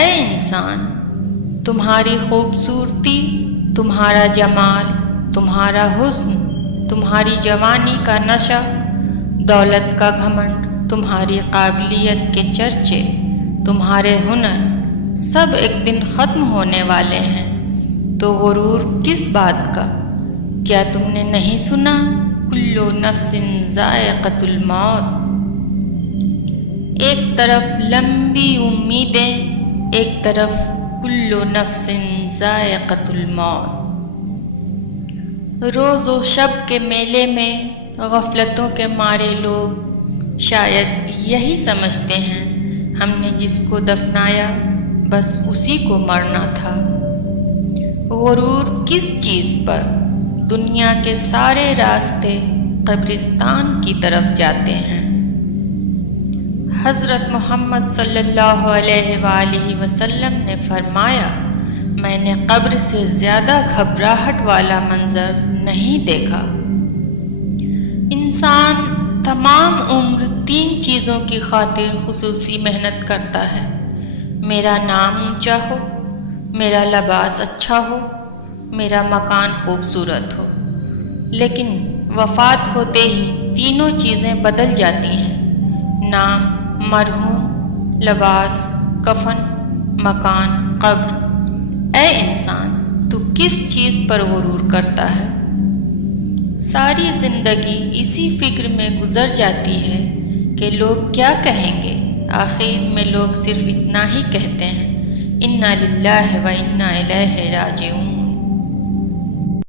اے انسان، تمہاری خوبصورتی، تمہارا جمال، تمہارا حسن، تمہاری جوانی کا نشہ، دولت کا گھمنڈ، تمہاری قابلیت کے چرچے، تمہارے ہنر، سب ایک دن ختم ہونے والے ہیں، تو غرور کس بات کا؟ کیا تم نے نہیں سنا کل نفس ذائقۃ الموت؟ ایک طرف لمبی امیدیں، ایک طرف کل نفس ذائقۃ الموت۔ روز و شب کے میلے میں غفلتوں کے مارے لوگ شاید یہی سمجھتے ہیں ہم نے جس کو دفنایا بس اسی کو مرنا تھا۔ غرور کس چیز پر؟ دنیا کے سارے راستے قبرستان کی طرف جاتے ہیں۔ حضرت محمد صلی اللہ علیہ وآلہ وسلم نے فرمایا، میں نے قبر سے زیادہ گھبراہٹ والا منظر نہیں دیکھا۔ انسان تمام عمر 3 چیزوں کی خاطر خصوصی محنت کرتا ہے: میرا نام اونچا ہو، میرا لباس اچھا ہو، میرا مکان خوبصورت ہو۔ لیکن وفات ہوتے ہی تینوں چیزیں بدل جاتی ہیں: نام مرحوم، لباس کفن، مکان قبر۔ اے انسان، تو کس چیز پر غرور کرتا ہے؟ ساری زندگی اسی فکر میں گزر جاتی ہے کہ لوگ کیا کہیں گے۔ آخر میں لوگ صرف اتنا ہی کہتے ہیں: انا للہ و انا الیہ راجعون۔